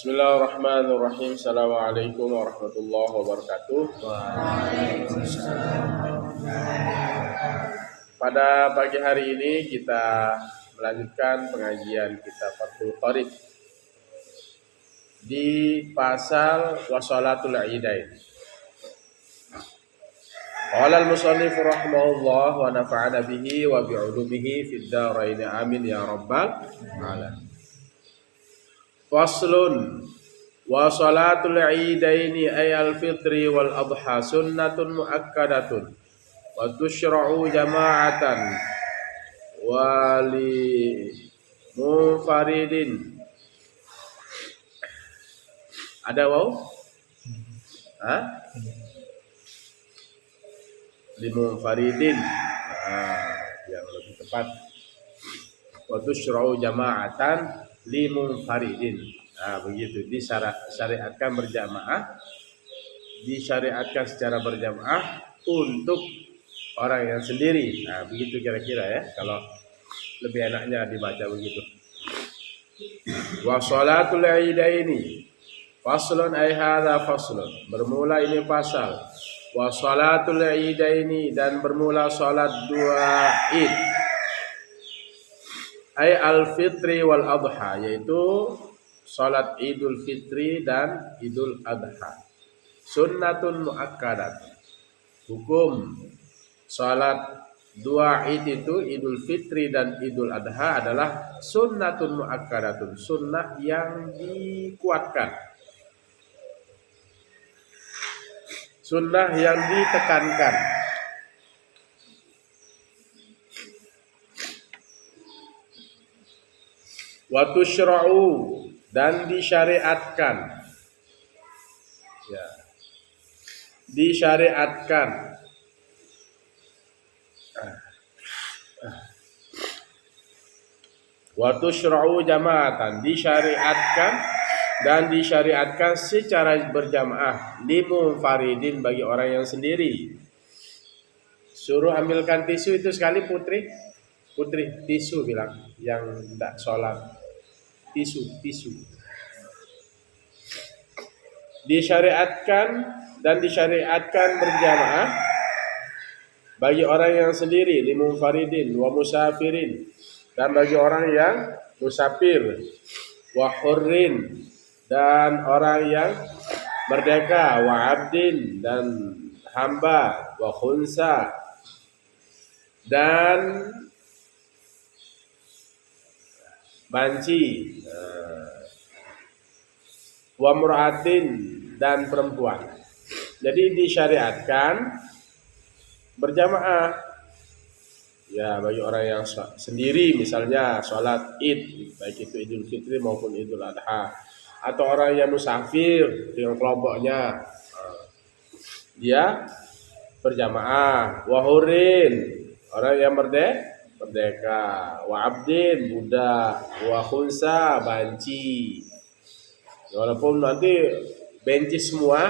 Bismillahirrahmanirrahim. Assalamualaikum warahmatullahi wabarakatuh. Pada pagi hari ini kita melanjutkan pengajian kitab Fathul Qorib di pasal Wasolatul Idain. Qala al-musannif rahimahullah wa nafa'ana bihi wa bi'ulumihi fid dharain amin ya rabbal alamin. Faslun wa salatul idaini ay al-fitri wal adha sunnatun muakkadatun wa tushra'u jama'atan wa li munfaridin. Ada waw? Li munfaridin. Yang lebih tepat. Wa tushra'u jama'atan limun faridin. Begitu disyariatkan berjamaah, disyariatkan secara berjamaah untuk orang yang sendiri. Begitu kira-kira ya, kalau lebih enaknya dibaca begitu. Wa sholatul idaini faslun ay hadza faslun, bermula ini pasal. Wa sholatul idaini, dan bermula salat dua id. Ay al-fitri wal adha, yaitu salat Idul Fitri dan Idul Adha. Sunnatun muakkadat, hukum salat dua id itu, Idul Fitri dan Idul Adha, adalah sunnatun muakkadatun, sunnah yang dikuatkan, sunnah yang ditekankan. Wa tushra'u, dan disyariatkan, ya, disyariatkan. Wa tushra'u jama'atan, disyariatkan dan disyariatkan secara berjamaah, limun faridin, bagi orang yang sendiri. Suruh ambilkan tisu itu sekali, putri tisu, bilang yang tidak sholat, tisu. Disyariatkan dan disyariatkan berjamaah bagi orang yang sendiri, limun faridin wa musafirin, dan bagi orang yang musafir, wa hurrin, dan orang yang merdeka, wa abdin, dan hamba, wa khunsa, dan banci, wa mur'atin, dan perempuan. Jadi disyariatkan berjamaah, ya, bagi orang yang sendiri, misalnya sholat id, baik itu Idul Fitri maupun Idul Adha, atau orang yang musafir dengan kelompoknya, dia berjamaah. Wa hurin, orang yang merdeka, wa abdin, budak, wa khunsa, banci. Walaupun nanti bencis semua,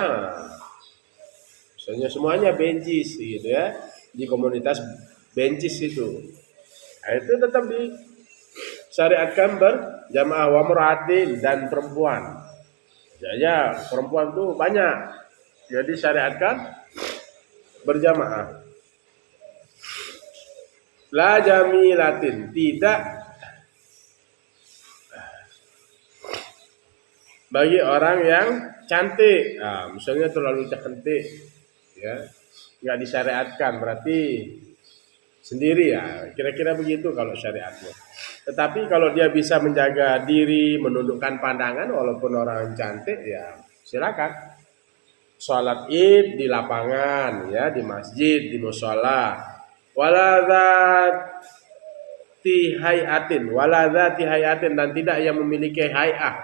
misalnya semuanya bencis gitu ya, di komunitas bencis itu tetap disyariatkan berjamaah. Wa muratin, dan perempuan, ya perempuan tuh banyak, jadi syariatkan berjamaah. La jamilatin, tidak bagi orang yang cantik. Misalnya terlalu cantik, ya, nggak disyariatkan, berarti sendiri, ya, kira-kira begitu kalau syariatnya. Tetapi kalau dia bisa menjaga diri, menundukkan pandangan walaupun orang cantik, ya silakan. Sholat id di lapangan, ya, di masjid, di mushola. Waladzati hayatin, dan tidak yang memiliki hayah.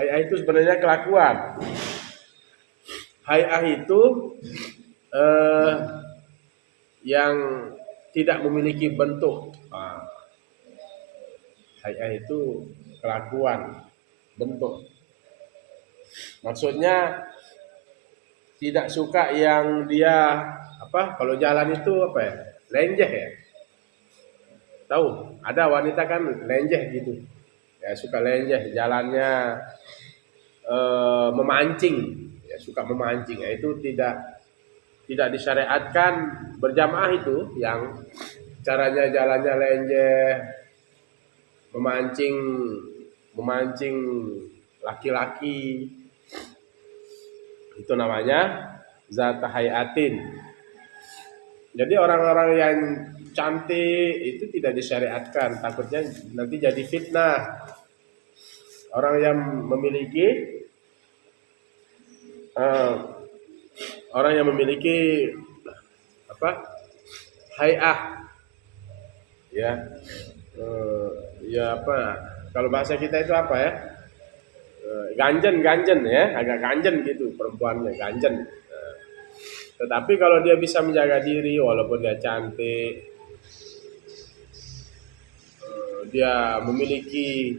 Hayah itu sebenarnya kelakuan. Hayah itu yang tidak memiliki bentuk. Hayah itu kelakuan, bentuk. Maksudnya tidak suka yang dia kalau jalan itu lenjeh, ya. Tahu, ada wanita kan lenjeh gitu. Ya, suka lenjeh jalannya, memancing, ya, suka memancing, ya, itu tidak disyariatkan berjamaah itu yang caranya jalannya lenjeh, memancing memancing laki-laki, itu namanya zata hayatin. Jadi orang-orang yang cantik itu tidak disyariatkan, takutnya nanti jadi fitnah. Orang yang memiliki eh, orang yang memiliki apa? Hayah, ya. Ya apa? Kalau bahasa kita itu apa ya? Ganjen ya, agak ganjen gitu perempuannya, ganjen. Tetapi kalau dia bisa menjaga diri walaupun dia cantik, dia memiliki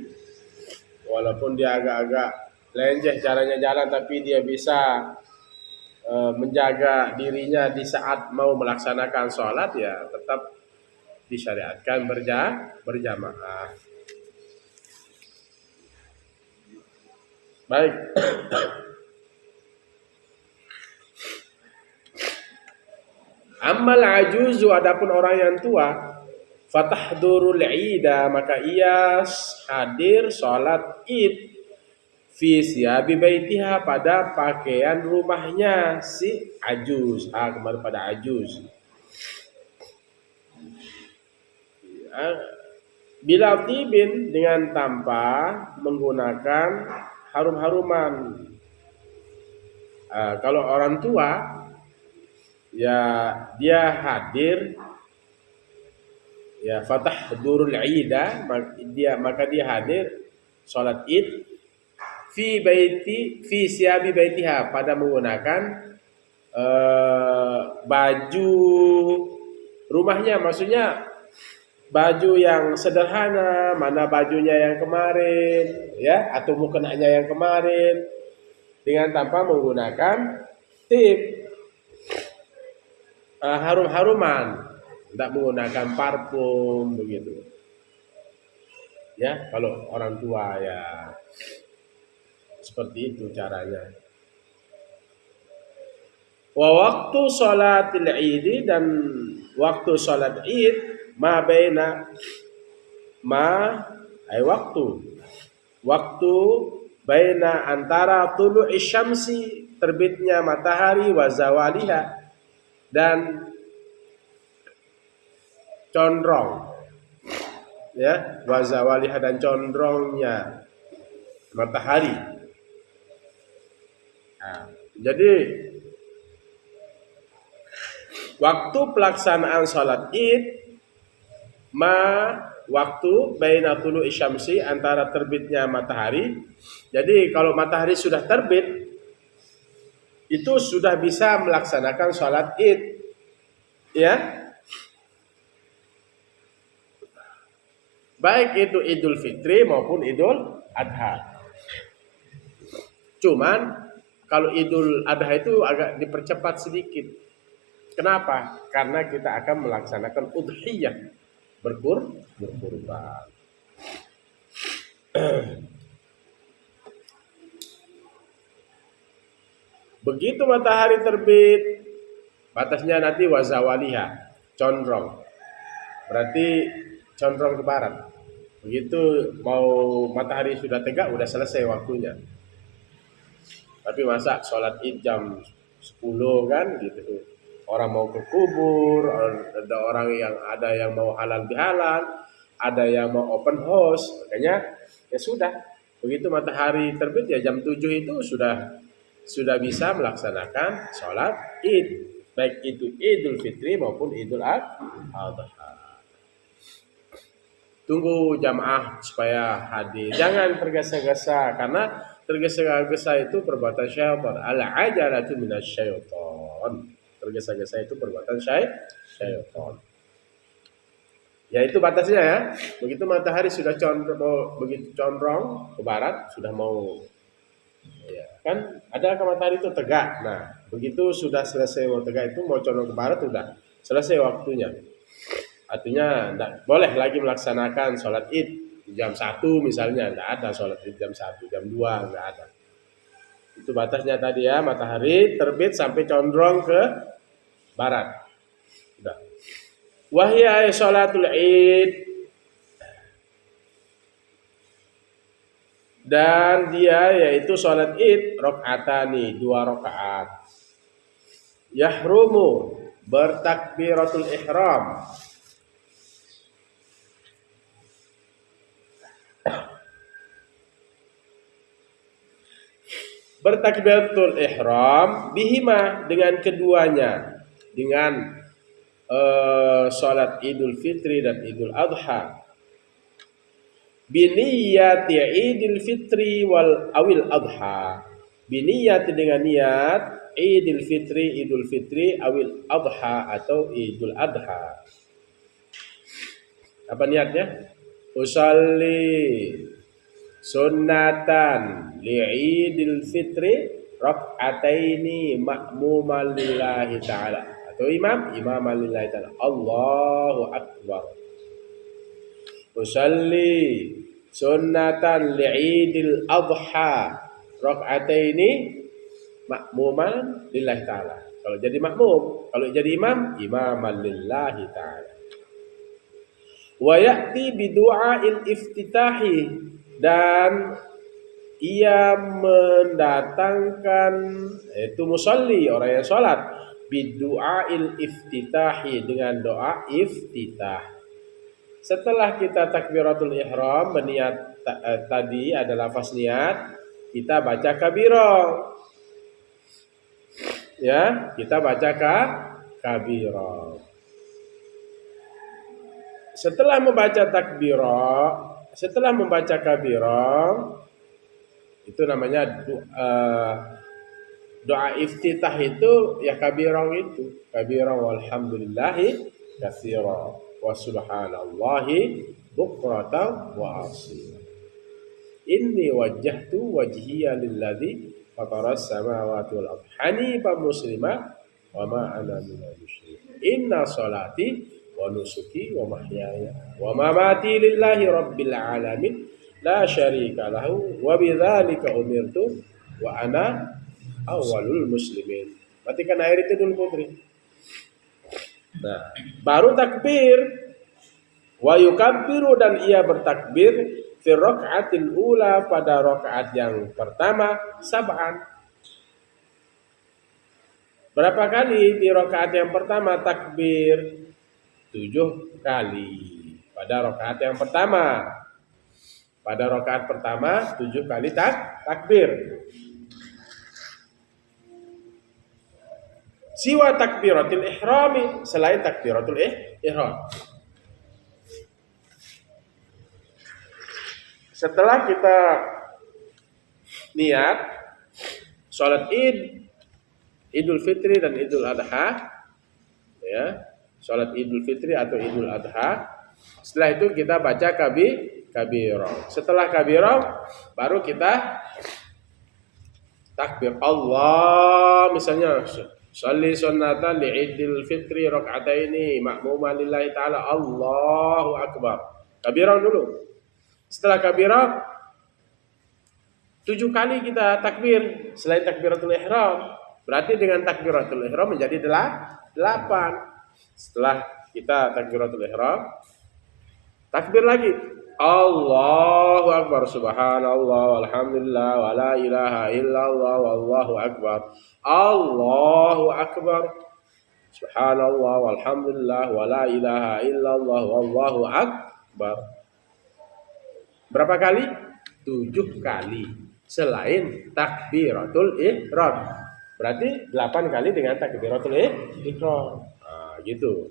walaupun dia agak-agak lenjeh caranya jalan tapi dia bisa menjaga dirinya di saat mau melaksanakan sholat, ya tetap disyariatkan berjamaah. Baik. Ammal ajuzu, adapun orang yang tua, fatahdurul ida, maka ia hadir sholat id fi siyabi baitiha, pada pakaian rumahnya si ajuz. Kembali pada ajuz. Bila tibin, dengan tanpa menggunakan harum-haruman. Kalau orang tua, ya dia hadir, ya fatahdurul ida, maka dia hadir sholat id fi siyabi baitiha, pada menggunakan baju rumahnya, maksudnya baju yang sederhana, mana bajunya yang kemarin, ya, atau mukenanya yang kemarin, dengan tanpa menggunakan tip, harum-haruman, tidak menggunakan parfum begitu. Ya, kalau orang tua ya seperti itu caranya. Wa waktu sholatil id, dan waktu sholat id, ma baina waktu baina antara tulu'i syamsi, terbitnya matahari, wa zawaliha, dan condrong, ya, wa zawaliha, dan condrongnya matahari. Nah, jadi waktu pelaksanaan sholat id, waktu baina tulu'i syamsi, antara terbitnya matahari. Jadi kalau matahari sudah terbit, itu sudah bisa melaksanakan sholat id, ya. Baik itu Idul Fitri maupun Idul Adha. Cuman kalau Idul Adha itu agak dipercepat sedikit. Kenapa? Karena kita akan melaksanakan udhiyah, berkurban. Begitu matahari terbit, batasnya nanti wazawaliha, condrong. Berarti condrong ke barat. Begitu mau matahari sudah tegak, udah selesai waktunya. Tapi masa sholat id jam 10 kan gitu. Orang mau ke kubur, ada yang mau halal bihalal, ada yang mau open house. Makanya ya sudah, begitu matahari terbit ya jam 7 itu sudah bisa melaksanakan sholat id, baik itu Idul Fitri maupun Idul Adha. Tunggu jamaah supaya hadir, jangan tergesa-gesa, karena tergesa-gesa itu perbuatan syaitan. Al-ajalatu minasyaitan. Tergesa-gesa itu perbuatan syaitan. Ya itu batasnya ya. Begitu matahari sudah condrong ke barat, sudah mau, ya, kan ada matahari itu tegak. Nah, begitu sudah selesai mau tegak itu, mau condrong ke barat, sudah selesai waktunya. Artinya tidak boleh lagi melaksanakan sholat id jam 1 misalnya, tidak ada sholat id jam 1, jam 2, tidak ada. Itu batasnya tadi ya, matahari terbit sampai condong ke barat. Sudah. Wahya sholatul id, dan dia yaitu sholat id rakaatani, 2 rakaat. Yahrumu, bertakbiratul ihram. Bertakbiratul ihram bihima, dengan keduanya, dengan sholat Idul Fitri dan Idul Adha. Biniyati Idul Fitri wal awil Adha. Biniyati, dengan niat Idul Fitri, Idul Fitri, awil Adha, atau Idul Adha. Apa niatnya? Usalli sunnatan li'idil fitri rak'ataini ma'muman lillahi ta'ala, atau imaman lillahi ta'ala. Allahu akbar. Usalli sunnatan li'idil adha rak'ataini ma'muman lillahi ta'ala. Kalau jadi makmum, kalau jadi imam, imaman lillahi ta'ala. Wa ya'ti bidu'ail iftitahi, dan ia mendatangkan, itu musalli, orang yang sholat, bidu'ail iftitahi, dengan doa iftitah. Setelah kita takbiratul ihram, berniat tadi ada lafaz niat, kita baca kabirah. Ya, kita baca kabirah. Setelah membaca kabirah, itu namanya doa iftitah, itu ya kabirah, itu kabirah walhamdulillahi katsira wa subhanallahi bukratan wa asila. Inni wajjahtu wajhiya lilladzi fataras samawati wal ardi hanifan muslima wa ma ana minal musyrikin. Inna sholati wa nusuki wa mahyaya wa mamati lillahi rabbil alamin la syarika lahu wa bidzalika umirtu wa ana awwalul muslimin. Matikan air itu dulu, putri. Nah, baru takbir. Wa yukabbiru, dan ia bertakbir fi rakaatil ula, pada rakaat yang pertama, sab'an. Berapa kali di rakaat yang pertama takbir? 7 kali pada rakaat yang pertama. Pada rakaat pertama 7 kali takbir. Siwa takbiratul ihrami, selain takbiratul ihram. Setelah kita niat sholat Idul Fitri dan Idul Adha, ya, sholat Idul Fitri atau Idul Adha. Setelah itu kita baca kabirah. Setelah kabirah baru kita takbir. Allah, misalnya sholli sunnatan li'idil fitri rak'ataini ma'muman lillahi ta'ala, Allahu akbar. Kabirah dulu. Setelah kabirah 7 kali kita takbir selain takbiratul ihram. Berarti dengan takbiratul ihram menjadi 8. Setelah kita takbiratul ihram, takbir lagi. Allahu akbar, subhanallah, walhamdulillah, wa la ilaha illallah, wallahu akbar. Allahu akbar, subhanallah, walhamdulillah, wa la ilaha illallah, wallahu akbar. Berapa kali? 7 kali selain takbiratul ihram. Berarti 8 kali dengan takbiratul ihram. Nah, gitu.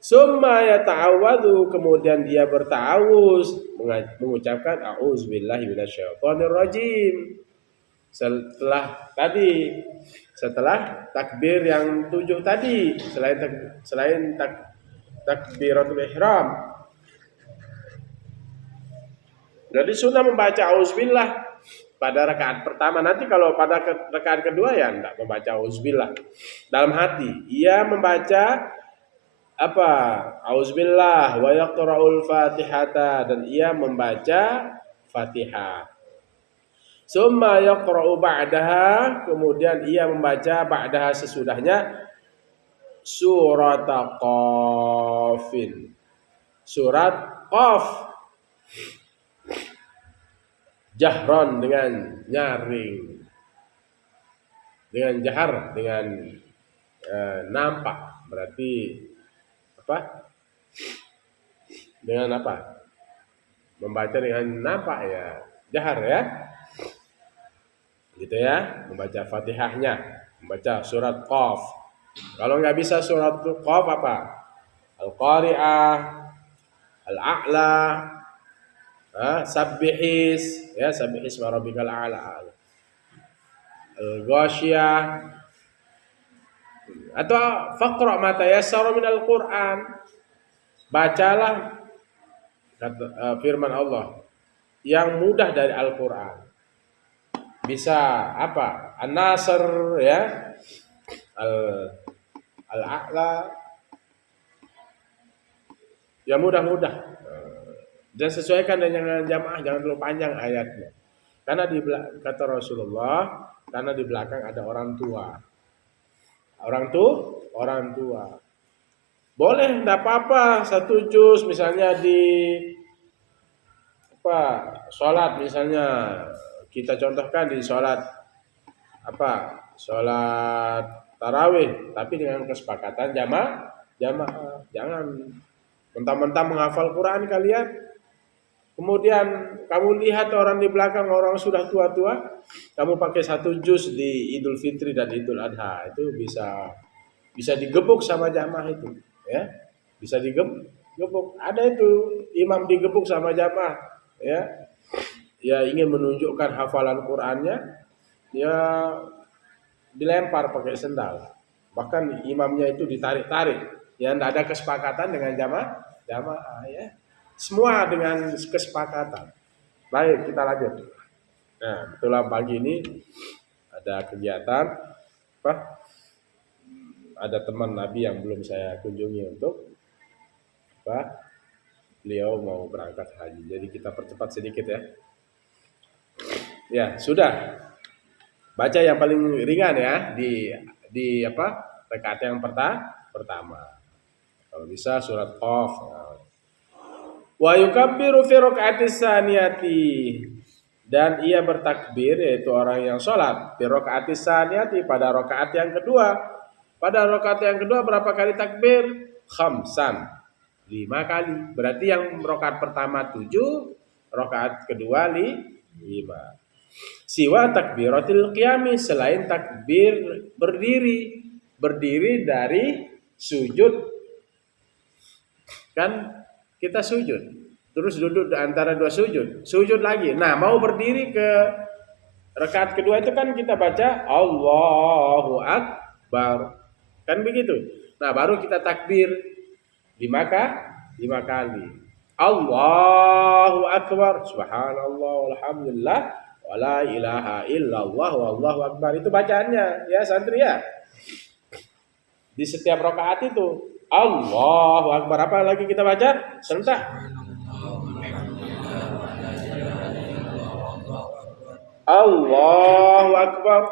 Summa yata'awwadhu, kemudian dia berta'awuz, mengucapkan a'udzubillahi minasyaitonir rajim. Setelah takbir yang 7 tadi, selain takbiratul ihram. Jadi sunnah membaca auzubillah pada rakaat pertama. Nanti kalau pada rakaat kedua ya enggak membaca auzubillah dalam hati. Ia membaca apa? Auzubillah wa yaqra'ul Fatihata, dan ia membaca Fatihah. Summa yaqra'u ba'daha, kemudian ia membaca ba'daha sesudahnya surat Qafin. Surat Qaf. Jahron dengan nyaring. Dengan jahar, dengan nampak. Berarti apa? Dengan apa? Membaca dengan nampak ya. Jahar ya. Gitu ya, membaca Fatihahnya, membaca surat Qaf. Kalau nggak bisa surat Qaf apa? Al-Qari'ah, Al-A'la, Sabbihis, ya Sabbihis wa rabbikal a'la. Al-Ghasyiyah atau faqra' ma tayassara minal Qur'an. Bacalah firman Allah yang mudah dari Al-Qur'an. Bisa apa? An-Nasr ya. Al-A'la. Ya mudah-mudah. Dan sesuaikan dengan jamaah, jangan terlalu panjang ayatnya. Karena kata Rasulullah, karena di belakang ada orang tua. Orang tua. Boleh, enggak apa-apa, satu juz misalnya di salat misalnya, kita contohkan di salat salat tarawih, tapi dengan kesepakatan jamaah. Jangan mentang-mentang menghafal Quran kalian, kemudian kamu lihat orang di belakang, orang sudah tua-tua, kamu pakai satu juz di Idul Fitri dan Idul Adha, itu bisa digebuk sama jamaah itu, ya. Bisa digebuk. Ada itu imam digebuk sama jamaah, ya. Ya ingin menunjukkan hafalan Qur'annya, ya dilempar pakai sendal. Bahkan imamnya itu ditarik-tarik. Ya tidak ada kesepakatan dengan jamaah, ya. Semua dengan kesepakatan. Baik, kita lanjut. Nah, betulan pagi ini ada kegiatan ada teman Nabi yang belum saya kunjungi untuk beliau mau berangkat haji. Jadi kita percepat sedikit ya. Ya, sudah. Baca yang paling ringan ya di rakaat yang pertama. Kalau bisa surat Qaf. Wa yukabbiru fi raka'atis tsaniyati, dan ia bertakbir, yaitu orang yang sholat fi raka'atis tsaniyati, pada rakaat yang kedua. Pada rakaat yang kedua berapa kali takbir? Khamsan, 5 kali. Berarti yang rakaat pertama 7, rakaat kedua 5. Siwa takbiratil qiyami, selain takbir berdiri dari sujud. Kan kita sujud, terus duduk antara dua sujud lagi. Nah, mau berdiri ke rakaat kedua itu kan kita baca Allahu Akbar, kan begitu. Nah, baru kita takbir 5 kali. Allahu Akbar, subhanallah, walhamdulillah, wala ilaha illallah, wallahu akbar. Itu bacaannya ya santri ya. Di setiap rakaat itu Allahu Akbar. Apa lagi kita baca? Serentak. Allahu Akbar.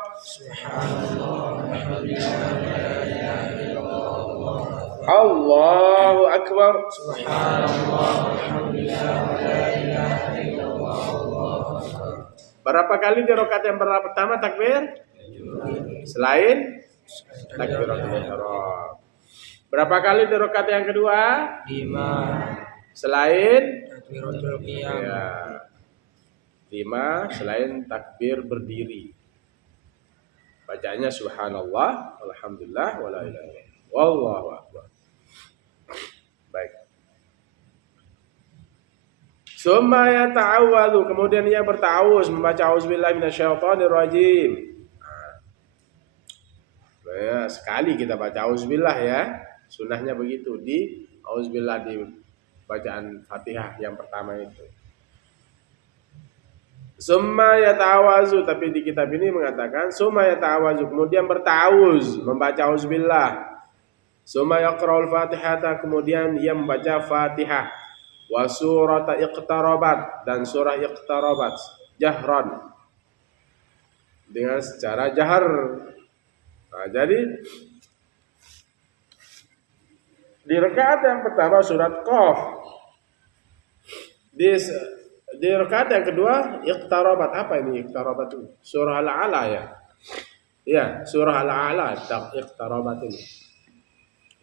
Allahu Akbar. Berapa kali di rakaat yang pertama takbir? Selain takbiratul ihram. Berapa kali di rakaat yang kedua? 5. Selain takbiratul qiyam. Ya. 5 selain takbir berdiri. Bacanya subhanallah, alhamdulillah, wala ilaha illallah, wallahu akbar. Baik. Summa yata'awwadhu, kemudian ia bertawuz, membaca auzubillahi minasyaitonir rajim. Ya, sekali kita baca auzubillah ya. Sunnahnya begitu, di auzubillah di bacaan Fatihah yang pertama itu. Summa yata'awazu, tapi di kitab ini mengatakan summa yata'awazu, kemudian bertawuz, membaca auzubillah. Summa yaqra'ul Fatihata, kemudian ia membaca Fatihah. Wa surata iqtarabat, dan surah iqtarabat jahran. dengan secara jahar. Nah, jadi di rakaat yang pertama surat Qaf. Di rakaat yang kedua iqtarabat. Apa ini iqtarabat itu? Surah Al-A'la ya. Ya, surah Al-A'la iqtarabat ini.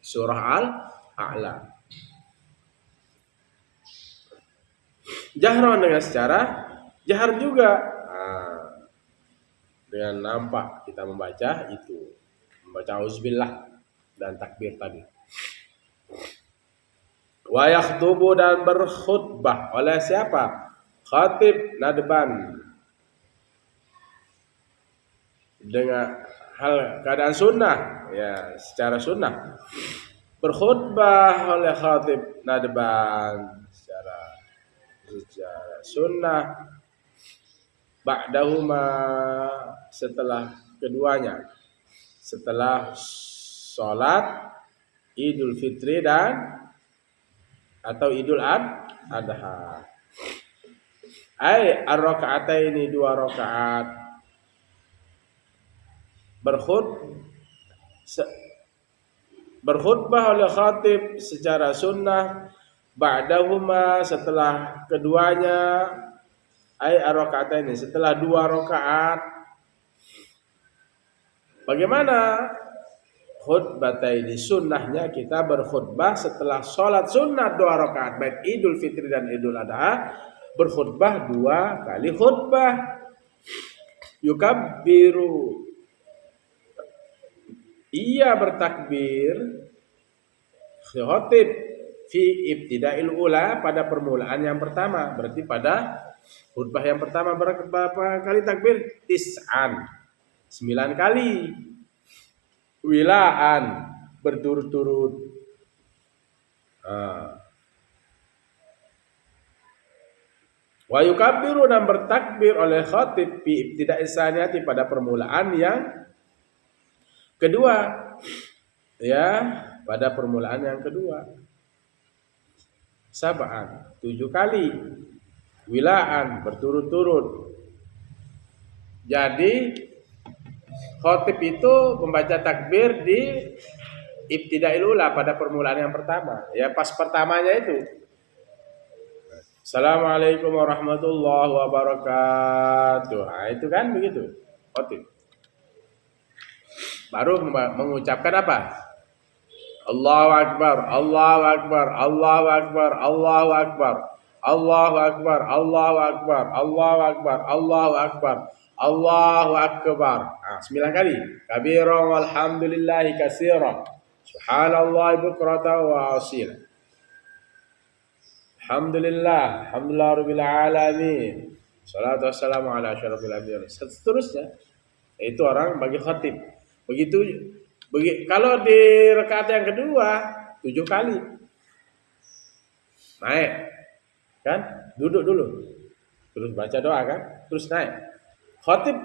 Surah Al-A'la. Jahran dengan secara jahar juga. Nah, dengan nampak kita membaca itu. Membaca auzubillah dan takbir tadi. Wa yakhtubu dan berkhutbah oleh siapa? Khatib nadban. Dengan hal keadaan sunnah, ya secara sunnah. Berkhutbah oleh khatib nadban secara sunnah. Ba'dahuma setelah keduanya. Setelah sholat Idul Fitri dan atau Idul Adha. Ai ar-raka'ataini 2 rakaat. Berkhutbah oleh khatib secara sunnah ba'dahuma setelah keduanya ai ar-raka'ataini setelah 2 rakaat. Bagaimana khutbataini? Sunnahnya kita berkhutbah setelah sholat sunnah 2 rakaat baik Idul Fitri dan Idul Adha, berkhutbah 2 kali khutbah. Yukabbiru, ia bertakbir khatib fi ibtida'il ula pada permulaan yang pertama. Berarti pada khutbah yang pertama berapa kali takbir? 9 kali. Wilaan berturut-turut. Wa yukabbiru dan bertakbir oleh khatib fi ibtida'is saniyati pada permulaan yang kedua. Ya, pada permulaan yang kedua. Sab'an 7 kali. Wilaan berturut-turut. Jadi khatib itu membaca takbir di ibtida'il ula pada permulaan yang pertama. Ya pas pertamanya itu. Assalamualaikum warahmatullahi wabarakatuh. Nah, itu kan begitu. Khatib. Baru mengucapkan apa? Allahu Akbar, Allahu Akbar, Allahu Akbar, Allahu Akbar, Allahu Akbar, Allahu Akbar, Allahu Akbar, Allahu Akbar, Allahu Akbar. 9 kali. Kabiran walhamdulillahi katsiran. Subhanallah bukratan wa asila. Alhamdulillah, alhamdulillah rabbil alamin. Salatu wassalamu ala asyrafil anbiya. Seterusnya itu orang bagi khatib. Kalau di rakaat yang kedua 7 kali. Naik. Kan? Duduk dulu. Terus baca doa kan? Terus naik. Khatib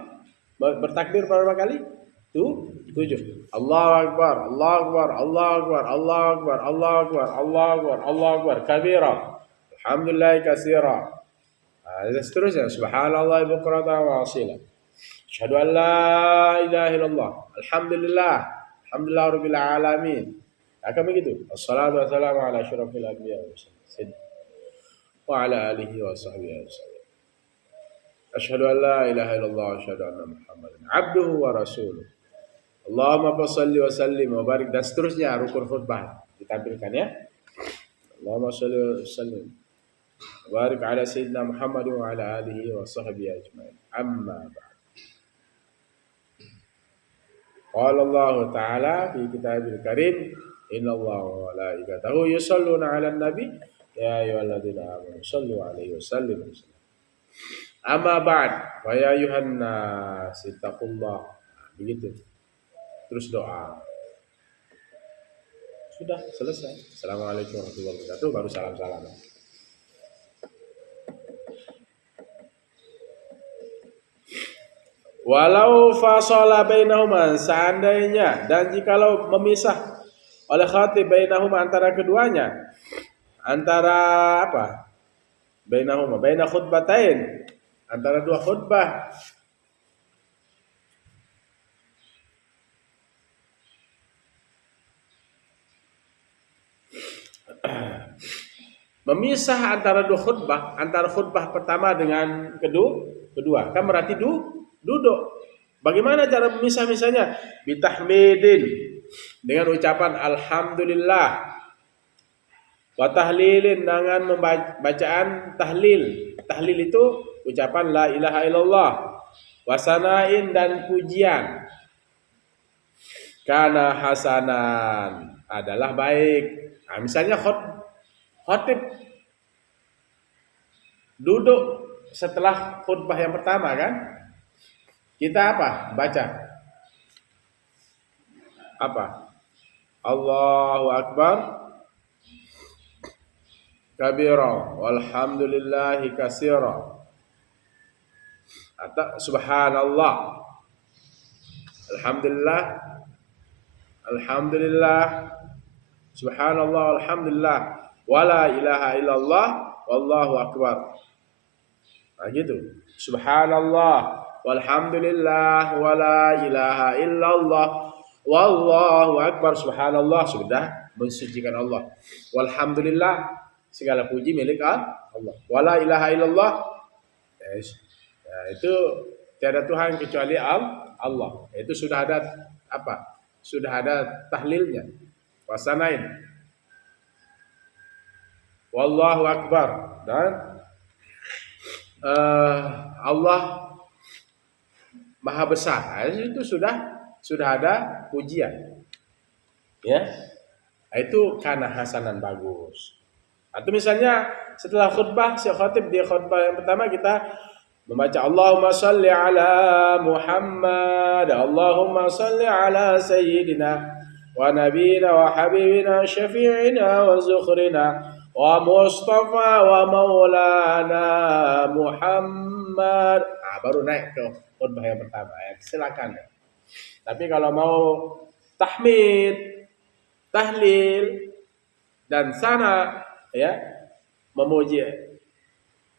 bertakbir berapa kali? 7. Allahu Akbar, Allahu Akbar, Allahu Akbar, Allahu Akbar, Allahu Akbar, Allahu Akbar, Allahu Akbar kabira. Alhamdulillah katsira. Seterusnya subhanallah bukratan wa asila. Asyhadu an la ilaha illallah. Alhamdulillah. Alhamdulillah rabbil alamin. Akan begitu. Assalatu wassalamu ala asyrafil anbiya wa ala alihi wa sahbihi wasallam. Asyhadu an la ilaha illallah wa asyhadu anna Muhammadan abduhu wa rasuluh. Allahumma shalli wa sallim wa barik dan seterusnya rukun khutbah ditampilkan ya. Allahumma shalli wa sallim wa barik ala sayyidina Muhammad wa ala alihi wa sahbihi ajma'in. Amma ba'd. Qala Allah Ta'ala fi kitabil karim innallaha wa malaikatahu yusholluna 'alan nabi ya ayyuhalladzina amanu shallu 'alaihi wa sallimu. Amma ba'd fa ya ayyuhan nas ittaqullah. Begitu. Terus doa. Sudah selesai. Assalamualaikum warahmatullahi wabarakatuh. Baru salam-salam. Walau fasala bainahuma, seandainya dan jikalau memisah oleh khatib bainahuma antara keduanya, antara apa? Bainahuma, baina khutbatain, antara dua khutbah. memisah antara dua khutbah, antara khutbah pertama dengan kedua, kan berarti duduk. Bagaimana cara memisah-misahnya? Bitahmidin, dengan ucapan alhamdulillah, wa tahlilin, dengan bacaan tahlil. Tahlil itu ucapan la ilaha illallah, wasanain, dan pujian. Kana hasanan, adalah baik. Nah, misalnya khotib duduk setelah khutbah yang pertama kan, kita apa? Baca apa? Allahu Akbar kabira walhamdulillahi katsira, atau subhanallah, alhamdulillah, alhamdulillah, subhanallah, alhamdulillah, wala ilaha illallah, wallahu akbar. Nah gitu. Subhanallah, walhamdulillah, wala ilaha illallah, wallahu akbar. Subhanallah, sudah mensucikan Allah. Walhamdulillah, segala puji milik Allah. Wala ilaha illallah, itu tiada Tuhan kecuali Allah. Itu sudah ada apa? Sudah ada tahlilnya. Wasanain. Wallahu akbar, dan Allah Maha Besar. Itu sudah ada pujian. Ya. Itu karena hasanan bagus. Atau misalnya setelah khutbah, si khatib di khutbah yang pertama kita membaca Allahumma salli ala Muhammad, Allahumma salli ala sayyidina wa nabiyina wa habibina syafi'ina wa zukhrina wa mustafa wa maulana Muhammad. Nah, baru naik ke khutbah yang pertama. Ya, silakan. Tapi kalau mau tahmid, tahlil, dan sana ya memuji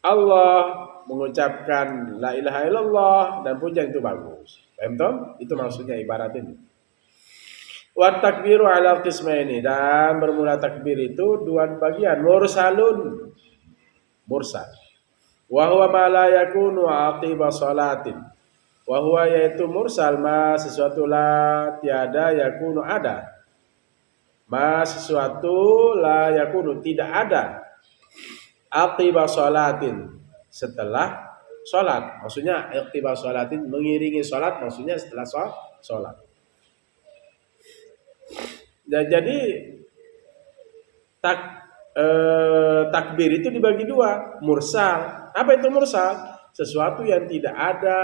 Allah, mengucapkan la ilaha illallah dan pujian, itu bagus. Paham toh? Itu maksudnya ibarat ini. Wa takbiru ala qismaini, dan bermula takbir itu dua bagian. Mursalun, mursal. Wa huwa ma la yakunu aqiba salatin. Wa huwa, yaitu mursal, ma sesuatu la tiada, yakunu ada. Ma sesuatu la yakunu tidak ada, aqiba salatin, setelah sholat. Maksudnya aqiba salatin, mengiringi sholat, maksudnya setelah sholat. Dan jadi takbir itu dibagi dua. Mursal, apa itu mursal? Sesuatu yang tidak ada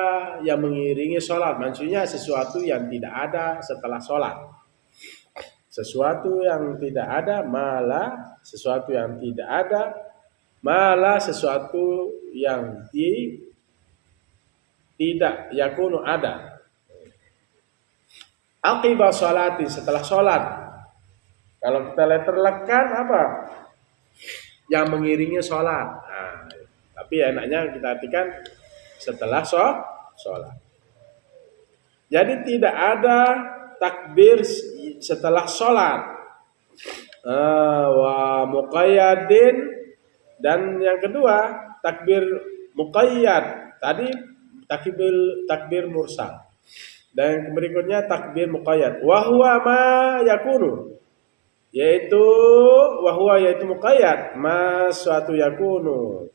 yang mengiringi sholat, maksudnya sesuatu yang tidak ada setelah sholat. Sesuatu yang tidak ada, malah sesuatu yang tidak ada, malah sesuatu yang tidak yakunu ada. Aqibah sholatin, setelah sholat. Kalau kita letterlekan apa? Yang mengiringi sholat. Nah, tapi enaknya kita artikan setelah sholat. Jadi tidak ada takbir setelah sholat. Wa muqayyadin, dan yang kedua takbir muqayyad. Tadi takbir mursal. Dan berikutnya takbir muqayyad. Wa huwa ma yakunu, yaitu wa huwa, yaitu muqayyad, ma suatu yakunu,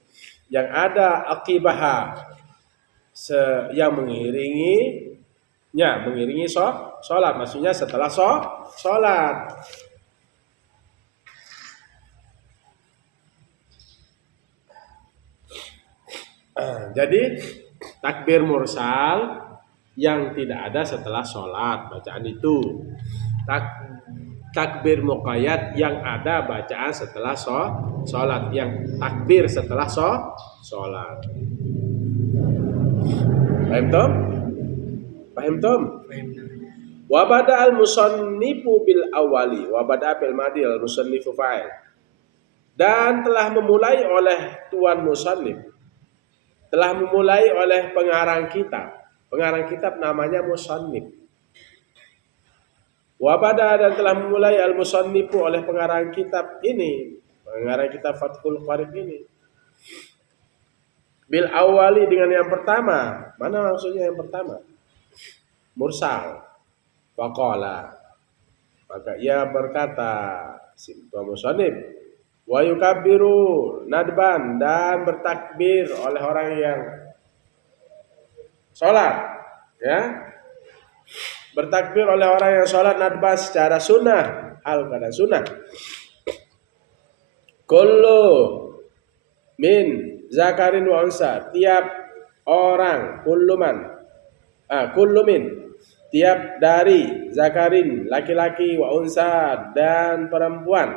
yang ada akibaha, yang mengiringi sholat, maksudnya setelah sholat. Jadi takbir mursal yang tidak ada setelah sholat, bacaan itu. Takbir muqayyad yang ada bacaan setelah sholat, yang takbir setelah sholat. Paham tom? Paham tom? Wa bada al musannifu bil awali, wa bada bil madi al musannifu fa'il. Dan telah memulai oleh tuan musannif, telah memulai oleh pengarang kitab. Pengarang kitab namanya musannif. Wabada dan telah memulai al-musannifu oleh pengarang kitab ini, pengarang kitab Fathul Qarib ini. Bil awali dengan yang pertama. Mana maksudnya yang pertama? Mursal. Faqala. Maka ia berkata, si musannif, wa yukabbiru nadban, dan bertakbir oleh orang yang sholat, ya. Bertakbir oleh orang yang sholat nadban secara sunnah, hal keadaan sunnah. Kullu min zakarin wa unsa, tiap orang, kullu min, tiap dari zakarin, laki-laki, wa unsa, dan perempuan,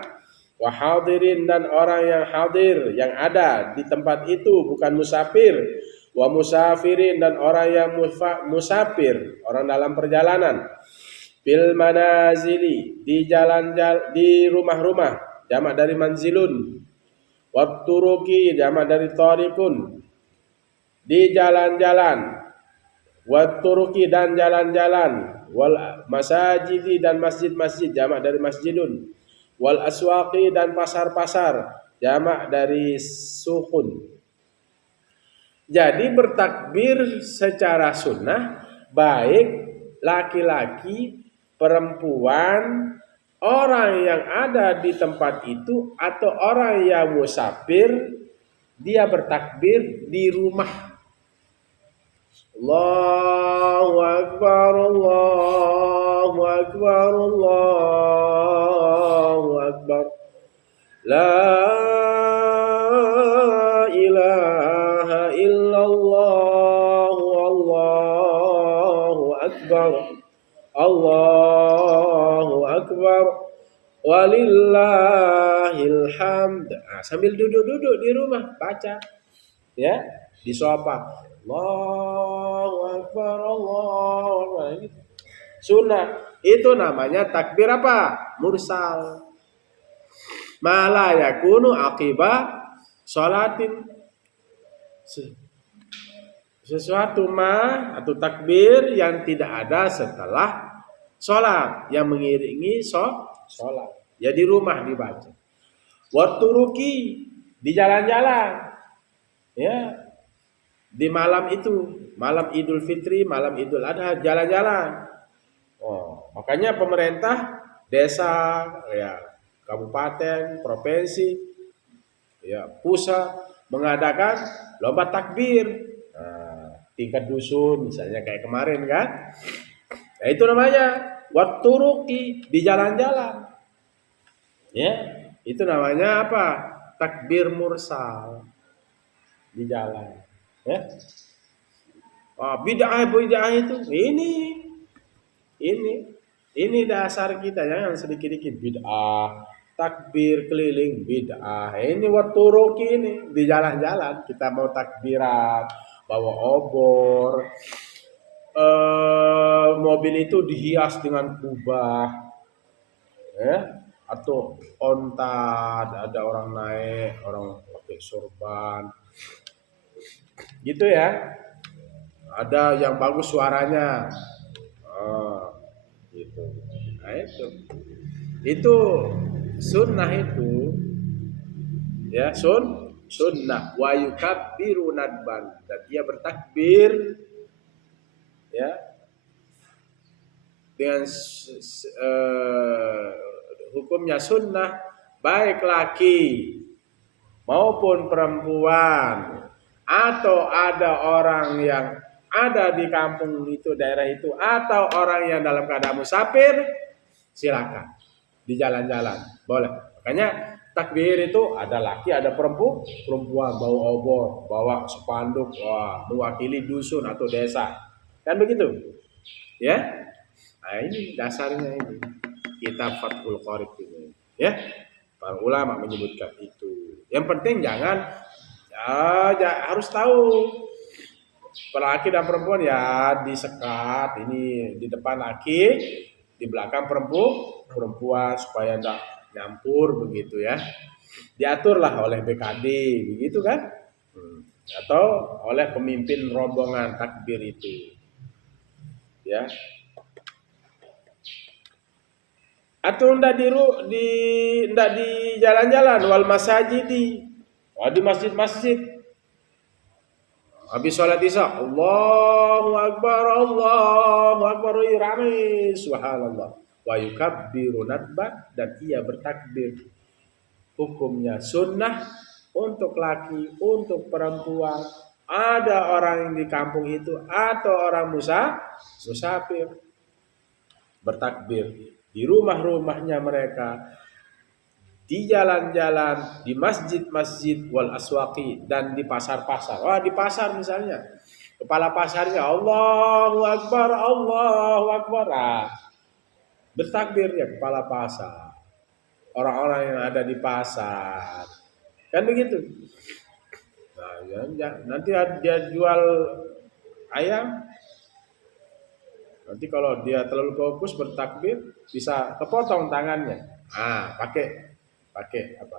wa hadirin, dan orang yang hadir, yang ada di tempat itu, bukan musafir, wa musafirin, dan orang yang musafir, orang dalam perjalanan, bil manazili, di jalan-jalan, di rumah-rumah, jamak dari manzilun, wat turuki, jamak dari tariqun, di jalan-jalan, wat turuki, dan jalan-jalan, wal masajidi, dan masjid-masjid, jamak dari masjidun, wal aswaqi, dan pasar-pasar, jamak dari sukun. Jadi bertakbir secara sunnah baik laki-laki, perempuan, orang yang ada di tempat itu, atau orang yang musafir, dia bertakbir di rumah. Allahu Akbar, Allahu Akbar, Allahu Akbar. La ilaha illallah, Allahu Akbar, Allahu Akbar, walillahil hamd. Sambil duduk-duduk di rumah baca, ya, di sofa. Allahu Akbar, Allahu Akbar. Sunnah. Itu namanya takbir apa? Mursal. Mala yakunu akiba sholatin. Sesuatu atau takbir yang tidak ada setelah sholat, yang mengiringi sholat. Ya di rumah dibaca. Waturuki, di jalan-jalan, ya, di malam itu, malam Idul Fitri, malam Idul Adha, jalan-jalan. Makanya pemerintah desa, ya, kabupaten, provinsi, ya, pusat mengadakan lomba takbir. Tingkat dusun misalnya kayak kemarin kan. Nah, itu namanya waturuki, di jalan-jalan. Ya, itu namanya apa? Takbir mursal di jalan. Ya. Bid'ah itu ini dasar kita, jangan sedikit-sedikit bid'ah, takbir keliling bid'ah. Ini waturuki, ini di jalan-jalan kita mau takbiran, bawa obor, mobil itu dihias dengan kubah, ya, atau onta, ada orang naik, orang pakai sorban, gitu ya. Ada yang bagus suaranya, gitu. Nah, itu sunnah itu, ya, sunnah. Wa yukabbiru nadban, dan dia bertakbir, ya, dengan hukumnya sunnah, baik laki maupun perempuan, atau ada orang yang ada di kampung itu, daerah itu, atau orang yang dalam keadaan musafir, silakan di jalan-jalan boleh. Makanya takbir itu ada laki, ada perempuan, bawa obor, bawa spanduk, mewakili dusun atau desa, kan begitu, ya. Nah, ini dasarnya, ini kitab Fathul Qarib ini, ya. Para ulama menyebutkan itu. Yang penting jangan, harus tahu, laki dan perempuan ya disekat, ini di depan laki, di belakang perempuan, supaya tidak nyampur begitu, ya. Diaturlah oleh BKD begitu kan, atau oleh pemimpin rombongan takbir itu, ya. Atau ndak di jalan-jalan, wal masajidi, di masjid-masjid. Habis sholat isya, Allahu Akbar, rame, subhanallah. Wa yukabbiru nadba, dan ia bertakbir. Hukumnya sunnah untuk laki, untuk perempuan. Ada orang yang di kampung itu atau orang musafir bertakbir di rumah-rumahnya mereka, di jalan-jalan, di masjid-masjid, wal aswaqi, dan di pasar-pasar. Di pasar misalnya, kepala pasarnya Allahu Akbar. Bertakbir ya kepala pasar. Orang-orang yang ada di pasar. Kan begitu. Nah, nanti dia jual ayam. Nanti kalau dia terlalu fokus bertakbir, bisa kepotong tangannya. Pakai apa?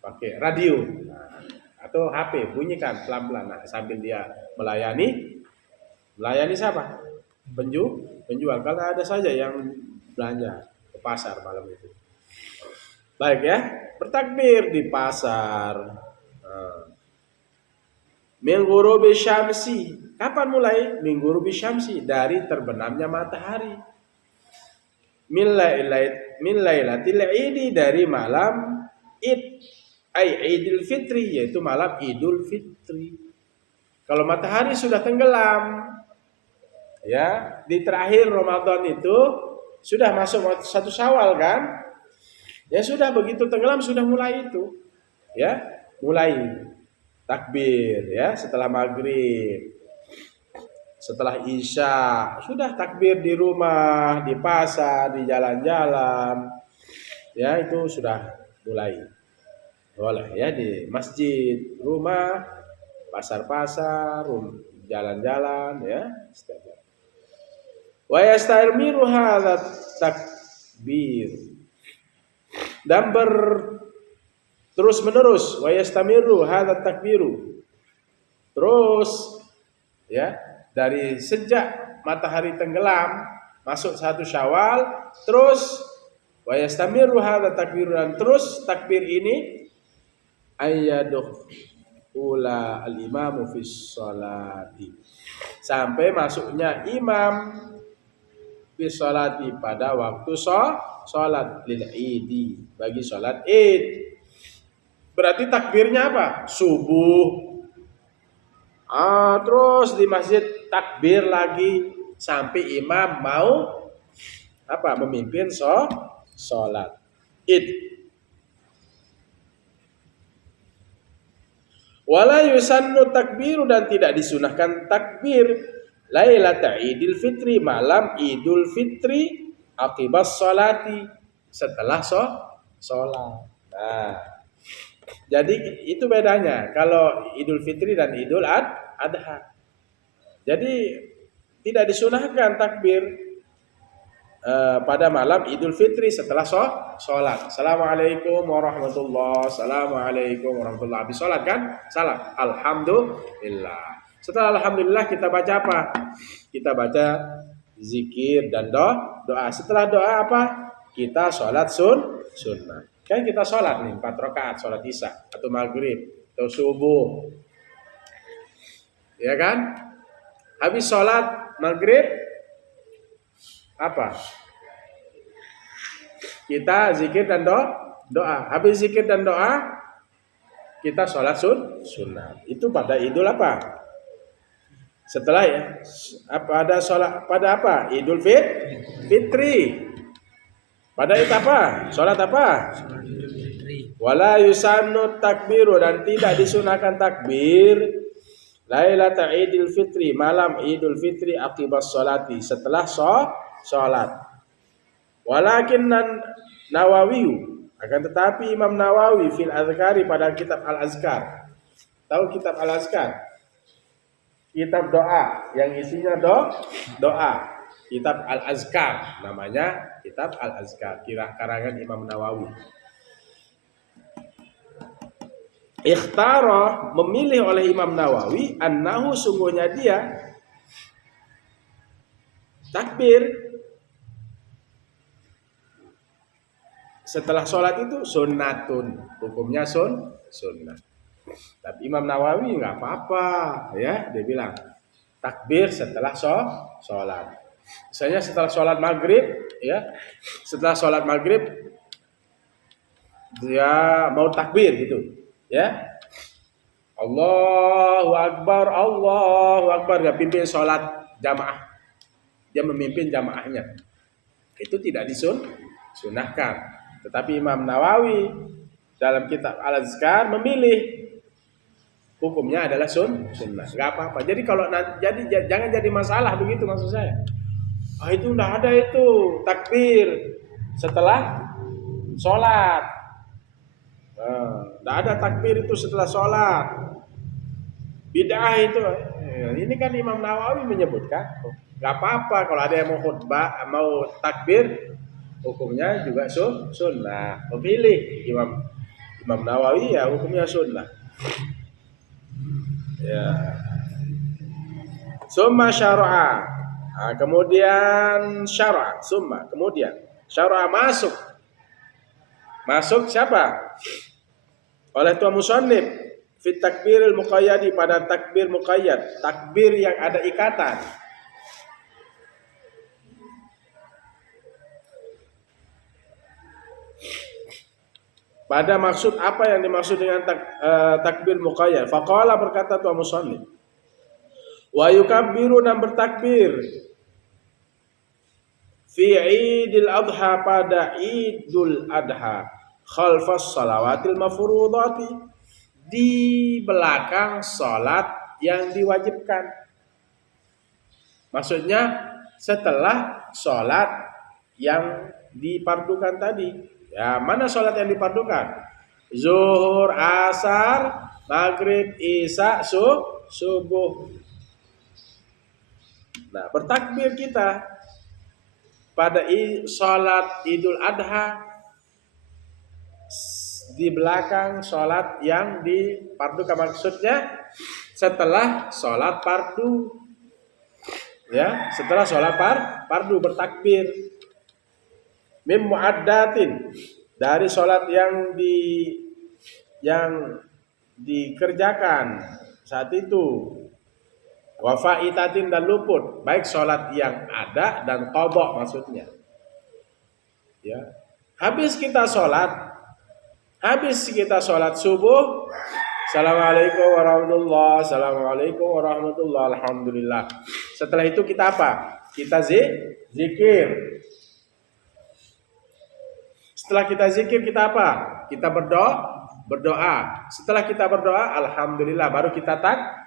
Pakai radio, atau HP, bunyikan pelan-pelan. Sambil dia melayani siapa? Penjual. Kalau ada saja yang belanja ke pasar malam itu. Baik ya, bertakbir di pasar. Minggurubi syamsi. Kapan mulai? Minggurubi syamsi, dari terbenamnya matahari. Min lailatil idi, dari malam Id. Idul Fitri, yaitu malam Idul Fitri. Kalau matahari sudah tenggelam, ya, di terakhir Ramadan itu sudah masuk 1 Syawal kan? Ya sudah, begitu tenggelam sudah mulai itu. Ya, mulai takbir ya setelah maghrib, setelah isya, sudah takbir di rumah, di pasar, di jalan-jalan. Ya, itu sudah mulai. Boleh ya, di masjid, rumah, pasar-pasar, jalan-jalan ya. Wa yastamiru hadza takbir, dan terus menerus, wa yastamiru hadza takbiru, terus ya, dari sejak matahari tenggelam masuk 1 Syawal, terus wa yastamiru hadza takbiru, dan terus takbir ini ayyadkhula al-imamu fis sholati, sampai masuknya imam fis sholati, pada waktu sholat lil idi, bagi sholat id. Berarti takbirnya apa? Subuh. Terus di masjid takbir lagi sampai imam mau memimpin sholat id. Wala yusannu takbiru, dan tidak disunahkan takbir Lailatul Idul Fitri, malam Idul Fitri, akibas sholati, setelah sholat. Nah, jadi itu bedanya kalau Idul Fitri dan Idul Adha. Jadi tidak disunahkan takbir pada malam Idul Fitri setelah sholat. Assalamualaikum warahmatullahi, assalamualaikum warahmatullahi. Habis sholat kan? Salam. Alhamdulillah. Setelah alhamdulillah kita baca apa? Kita baca zikir dan doa. Setelah doa apa? Kita sholat sunnah. Kan kita sholat nih 4 rakaat, sholat isya atau maghrib atau subuh. Ya kan? Habis sholat maghrib apa? Kita zikir dan doa. Habis zikir dan doa, kita sholat sunnah. Itu pada Idul apa? Setelah ya, pada sholat, pada apa? Idul Fitri. Pada itu apa? Sholat apa? Wala yusannu takbiru, dan tidak disunahkan takbir Lailatul Idul Fitri, malam Idul Fitri, akibas sholati, setelah sholat. Walakin Nawawi, akan tetapi Imam Nawawi fil Azkari, pada kitab Al-Azkar. Tahu kitab Al-Azkar? Kitab doa yang isinya doa. Kitab Al-Azkar namanya, kitab Al-Azkar, karangan Imam Nawawi. Ikhtara, memilih oleh Imam Nawawi, annahu, sungguhnya dia takbir setelah sholat itu sunnatun, hukumnya sunnah. Tapi Imam Nawawi nggak apa-apa, ya, dia bilang takbir setelah sholat. Misalnya setelah sholat maghrib, ya, setelah sholat maghrib dia mau takbir gitu, ya, Allahu Akbar, dia pimpin sholat jamaah, dia memimpin jamaahnya, itu tidak disunahkan. Tetapi Imam Nawawi dalam kitab Al-Azkar memilih hukumnya adalah sunnah, nggak apa-apa. Jadi kalau jangan jadi masalah begitu maksud saya. Itu nggak ada itu takbir setelah sholat. Nggak ada takbir itu setelah sholat. Bid'ah itu. Ini kan Imam Nawawi menyebutkan, nggak apa-apa kalau ada yang mau khutbah, mau takbir, hukumnya juga sunnah. Memilih Imam Nawawi ya hukumnya sunnah. Ya. Summa syara'a. Kemudian syara', kemudian syara'a masuk siapa? Oleh Tuan Musannif fit takbiril muqayyadi, pada takbir muqayyad, takbir yang ada ikatan. Pada maksud apa yang dimaksud dengan takbir muqayyad? Faqala, berkata Tuan Musannif, wa yukabbiru, dan bertakbir fi Idul Adha, pada Idul Adha, khalfas salawatil mafruḍati, di belakang salat yang diwajibkan. Maksudnya setelah salat yang dipardukan tadi. Ya, mana salat yang dipardukan? Zuhur, asar, maghrib, isya, subuh. Nah, bertakbir kita pada salat Idul Adha di belakang salat yang dipardukan, maksudnya setelah salat fardu, ya, setelah salat fardu bertakbir. Mim muaddatin, dari salat yang dikerjakan saat itu. Wa faitatin, dan luput, baik salat yang ada dan qadha maksudnya. Ya. Habis kita salat subuh, assalamualaikum warahmatullahi, assalamualaikum warahmatullahi, alhamdulillah. Setelah itu kita apa? Kita zikir. Setelah kita zikir, kita apa? Kita berdoa. Setelah kita berdoa, alhamdulillah, baru kita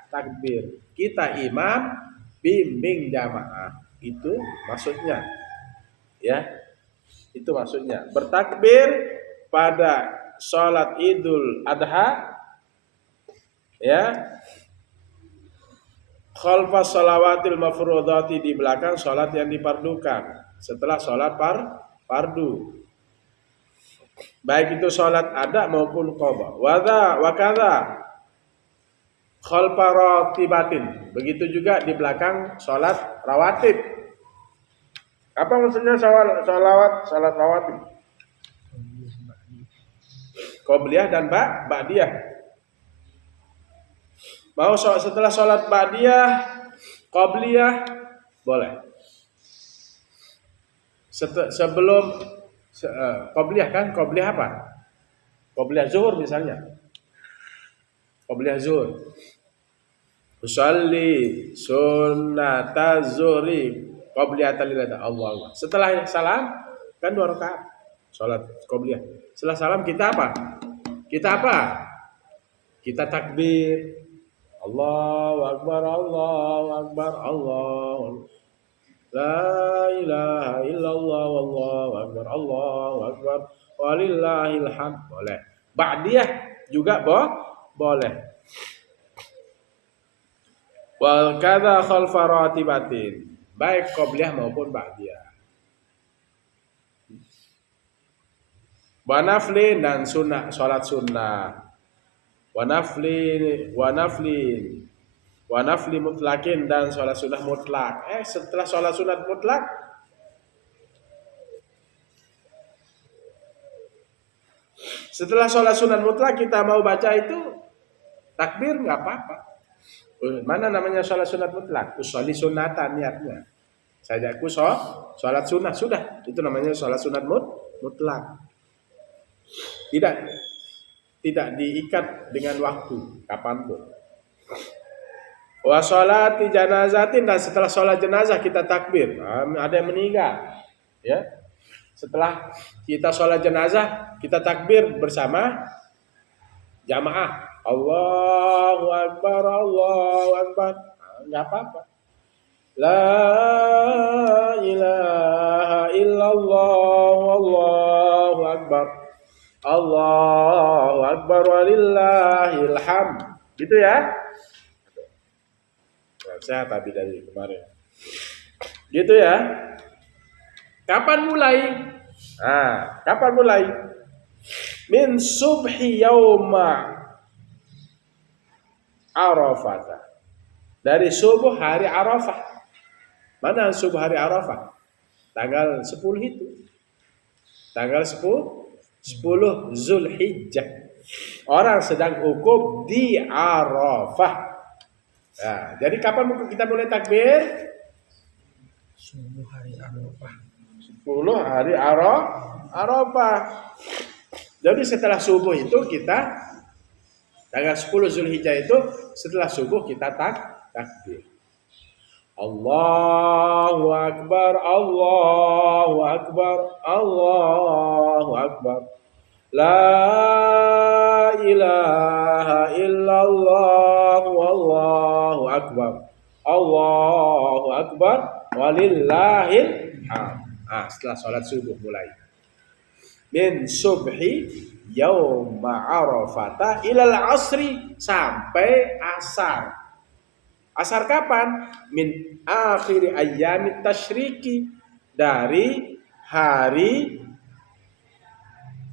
takbir. Kita imam, bimbing jamaah. Itu maksudnya. Ya. Itu maksudnya. Bertakbir pada salat Idul Adha, ya, khalfas salawatil mafruḍati, di belakang salat yang dipardukan, setelah salat fardu. Baik itu salat ada maupun qadha. Wa kadza khalfa ratibatin, begitu juga di belakang salat rawatib. Apa maksudnya salat rawatib? Qobliyah dan ba'diyah. Mau setelah salat ba'diyah, qobliyah boleh. Sebelum qobliyah kan, qobliyah apa? Qobliyah zuhur misalnya. Qobliyah zuhur. Usalli sunnata zuhri qobliyatan lillahi Allah. Setelah salam kan 2 rakaat salat qobliyah. Setelah salam kita apa? Kita takbir. Allahu Akbar, Allahu Akbar, Allah. La ilaha illallah, wallahu akbar, Allahu akbar, walillahil hamd. Boleh. Ba'diyah juga boleh. Wal kadza khalfa ratibatin, baik qobliyah maupun ba'diyah. Wa naflin, dan sunnah, salat sunnah. Wa nafli mutlakin, dan salat sunnah mutlak. Setelah salat sunat mutlak Setelah sholat sunat mutlak kita mau baca itu takbir nggak apa-apa. Mana namanya sholat sunat mutlak? Usolli sunatan niatnya. Saja aku sholat sunat sudah. Itu namanya sholat sunat mutlak. Tidak diikat dengan waktu kapanpun. Wa sholati janazatin, dan setelah sholat jenazah kita takbir. Ada yang meninggal, ya. Setelah kita sholat jenazah kita takbir bersama jamaah. Allahu Akbar, Allahu Akbar. Enggak apa-apa. La ilaha illallah, Allahu Akbar. Allahu Akbar walillahil hamd. Gitu ya. Saya tadi dari kemarin. Gitu ya. Kapan mulai? Kapan mulai? Min subhi yauma Arafah. Dari subuh hari Arafah. Mana subuh hari Arafah? Tanggal 10 itu. Tanggal 10 Zulhijjah. Orang sedang wukuf di Arafah. Nah, jadi kapan kita mulai takbir? Subuh hari Arafah. 10 hari Arafah. Jadi setelah subuh itu kita tanggal 10 Zulhijjah itu setelah subuh kita takbir. Allahu Akbar, Allahu Akbar, Allahu Akbar. La ilaha illallah, wallahu akbar. Allahu Akbar walillahil hamd. Setelah sholat subuh mulai. Min subhi yauma Arafah ilal asri, sampai asar. Asar kapan? Min akhir ayyamit tasyriki, dari hari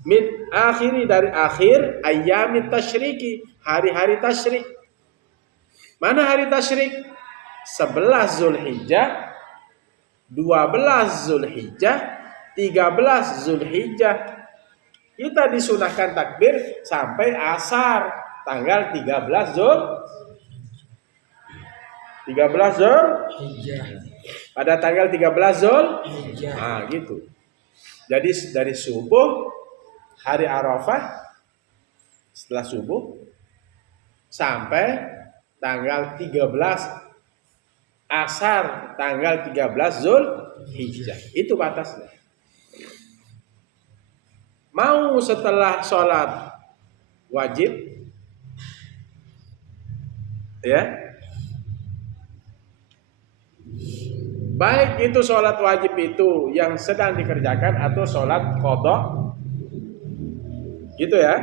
min akhiri, dari akhir ayyamit tasyriki, hari-hari tasyrik. Mana hari tasyrik? 11 Zulhijjah, 12 Zulhijjah, 13 Zulhijjah. Kita disunahkan takbir sampai asar tanggal 13 Zulhijjah. Pada tanggal 13 Zulhijjah. Gitu. Jadi dari subuh hari Arafah, setelah subuh sampai tanggal 13 asar tanggal 13 Zulhijjah. Itu batasnya. Mau setelah sholat wajib, ya, baik itu sholat wajib itu yang sedang dikerjakan atau sholat qadha, gitu ya,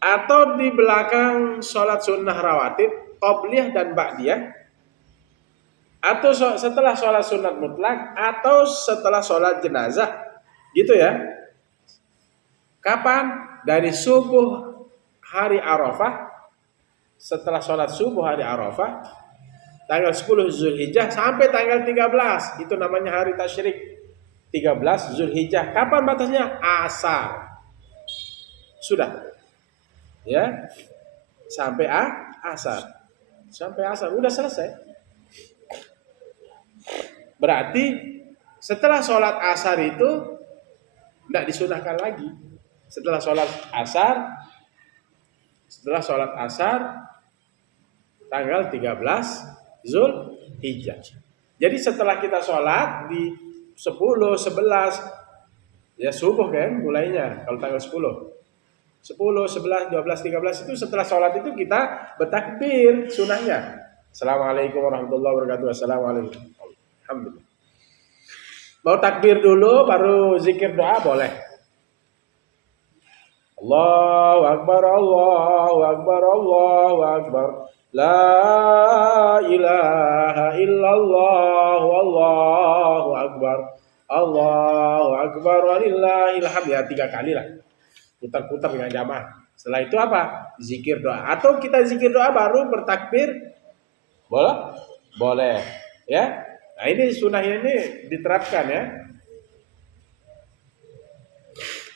atau di belakang sholat sunnah rawatib, qobliyah dan ba'diyah, atau setelah sholat sunat mutlak, atau setelah sholat jenazah, gitu ya. Kapan? Dari subuh hari Arafah, setelah sholat subuh hari Arafah, tanggal 10 Zulhijjah sampai tanggal 13, itu namanya hari tasyrik. 13 Zulhijjah. Kapan batasnya? Asar. Sudah. Ya. Sampai asar. Sampai asar udah selesai. Berarti setelah sholat asar itu tidak disunahkan lagi. Setelah sholat asar tanggal 13 Zulhijjah. Jadi setelah kita sholat di 10, 11, ya subuh kan mulainya kalau tanggal 10. 10, 11, 12, 13 itu setelah sholat itu kita bertakbir sunahnya. Assalamualaikum warahmatullahi wabarakatuh. Assalamualaikum. Alhamdulillah. Mau takbir dulu baru zikir doa boleh. Allahu Akbar, Allahu Akbar, Allahu Akbar. La ilaha illallah, wallahu akbar. Allahu Akbar walillahil hamd. Ya 3 kali lah. Putar-putar dengan jamaah. Setelah itu apa? Zikir doa. Atau kita zikir doa baru bertakbir. Boleh? Boleh. Ya. Nah ini sunahnya ini diterapkan ya.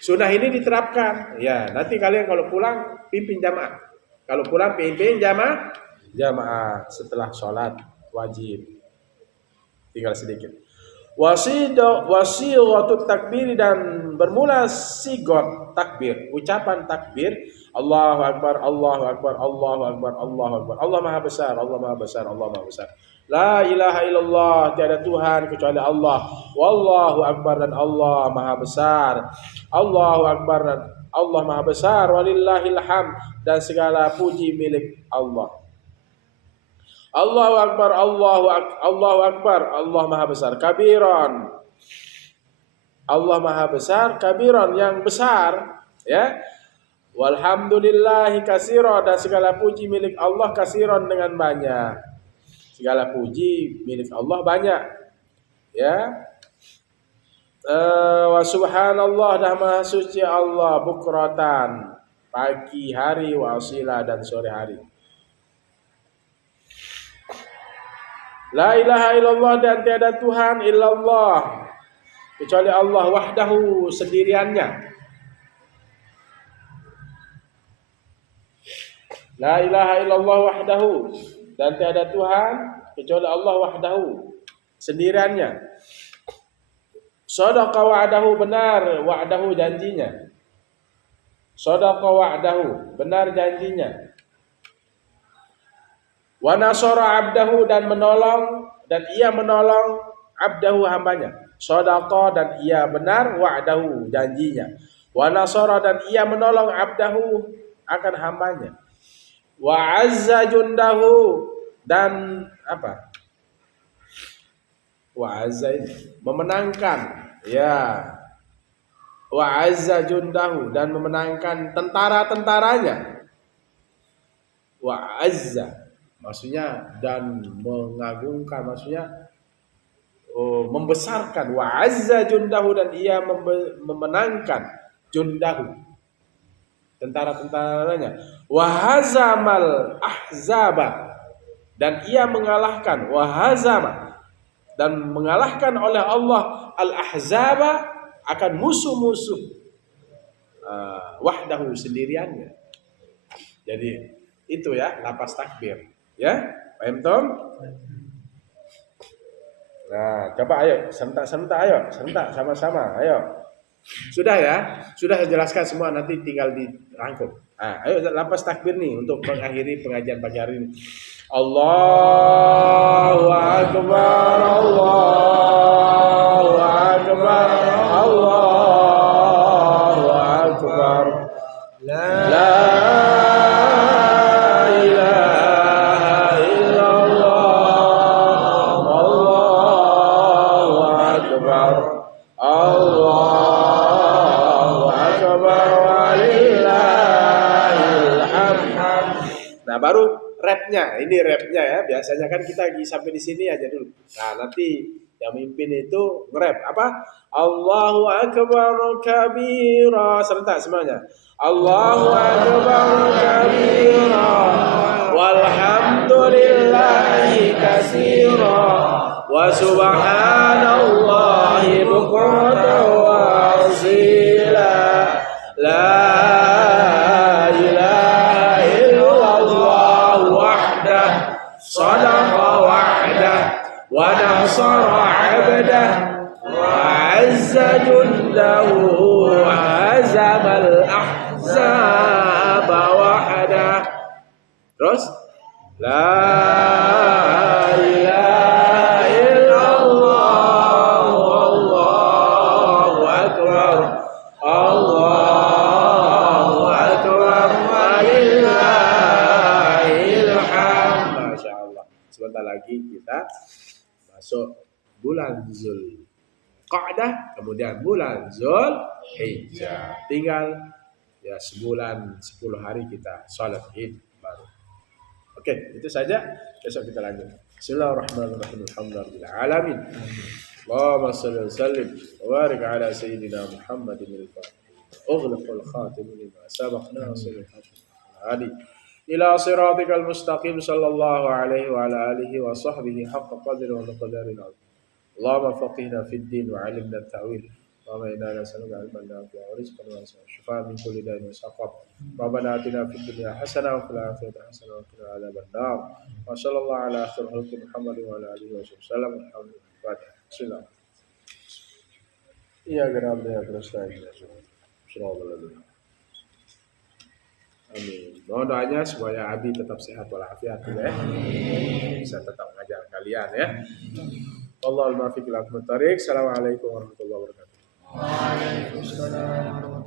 Sunnah ini diterapkan. Ya, nanti kalian kalau pulang pimpin jamaah. Kalau pulang pimpin jamaah setelah sholat wajib. Tinggal sedikit. Wasighatut takbir dan bermula sigot takbir, ucapan takbir, Allahu akbar, Allahu akbar, Allahu akbar, Allahu akbar. Allah Maha besar, Allah Maha besar, Allah Maha besar. La ilaha illallah, tiada Tuhan kecuali Allah. Wallahu akbar, dan Allah Maha besar. Allahu akbar, dan Allah Maha besar. Walillahil hamd, dan segala puji milik Allah. Allahu akbar, Allahu akbar, Allah Maha besar. Kabiran, Allah Maha besar. Kabiran, yang besar, ya. Walhamdulillahi katsiran, dan segala puji milik Allah katsiran, dengan banyak. Segala puji milik Allah banyak, ya. Wa subhanallah, dan maha suci Allah, bukratan, pagi hari, wa asila, dan sore hari. La ilaha illallah, dan tiada Tuhan illallah kecuali Allah, wahdahu, sendiriannya. La ilaha illallah wahdahu, dan tiada Tuhan kecuali Allah, wahdahu, sendiriannya. Shadaqa wa'dahu, benar wa'dahu, janjinya. Shadaqa wa'dahu, benar janjinya. Wa nasara abdahu, dan menolong, dan ia menolong abdahu, hambanya. Shadaqa, dan ia benar, wa'dahu, janjinya. Wa nasara, dan ia menolong abdahu, akan hambanya. Wa azza jundahu, dan apa? Wa azza ini memenangkan, ya. Wa azza jundahu, dan memenangkan tentara-tentaranya. Wa azza maksudnya dan mengagungkan, maksudnya membesarkan. Wa azza jundahu, dan ia memenangkan jundahu, tentara-tentaranya. Wa hazamal ahzaba, dan ia mengalahkan. Wa hazama, dan mengalahkan oleh Allah al-ahzaba, akan musuh-musuh, wahdahu, sendiriannya. Jadi itu ya lapas takbir. Ya, paham Tom? Nah, coba ayo sentak-sentak, ayo sentak sama-sama, ayo. Sudah ya, sudah saya jelaskan semua, nanti tinggal dirangkum. Nah, ayo lapas takbir nih untuk mengakhiri pengajian pagi hari ini. Allahu akbar, Allahu akbar, Allahu akbar. La baru rapnya, ini rapnya ya. Biasanya kan kita lagi sampai di sini aja dulu. Nah, nanti yang mimpin itu nge-rap apa? Allahu akbar kabira, serentak semuanya. Allahu akbar kabira, walhamdulillahi katsira, wa subhanallahi bukratan wa asila. La ونصر عبده وعز جنده وهزم الأحزاب وحده. Terus la ilaha illallah wallahu akbar, Allahu akbar, walillahil hamd. Masyaallah. Sebentar lagi kita masuk bulan Zulqa'dah, kemudian bulan Zulhijjah. Tinggal ya sebulan 10 hari kita salat Id baru. Oke, itu saja. Besok kita lanjut. Bismillahirrahmanirrahim. Alhamdulillah alamin. Allahumma shalli wa sallim wa barik ala sayyidina Muhammadin al-Fatih. Ughliqul khatim lima sabaqna nasrul hadi ila siratikal mustaqim sallallahu alaihi wa ala alihi wa sahbihi haqqa qadri wa miqdaril azim. Allahumma faqihna fid din wa 'allimna at-ta'wil اللهم إنا نسألك علما نافعا ورزقا واسعا شفاء من كل داء وسقم ربنا آتنا في الدنيا حسنة وفي الآخرة حسنة وقنا عذاب النار وصلى الله على خير خلق محمد وعلى آله وصحبه وسلم الحمد لله بسم الله إياك نعبد وإياك نستعين صراط الذين Amin. Mohon doanya supaya Abi tetap sehat walafiat ya. Bisa tetap mengajar kalian ya. Allahumma fiqh ila Assalamualaikum warahmatullahi wabarakatuh. Waalaikumsalam.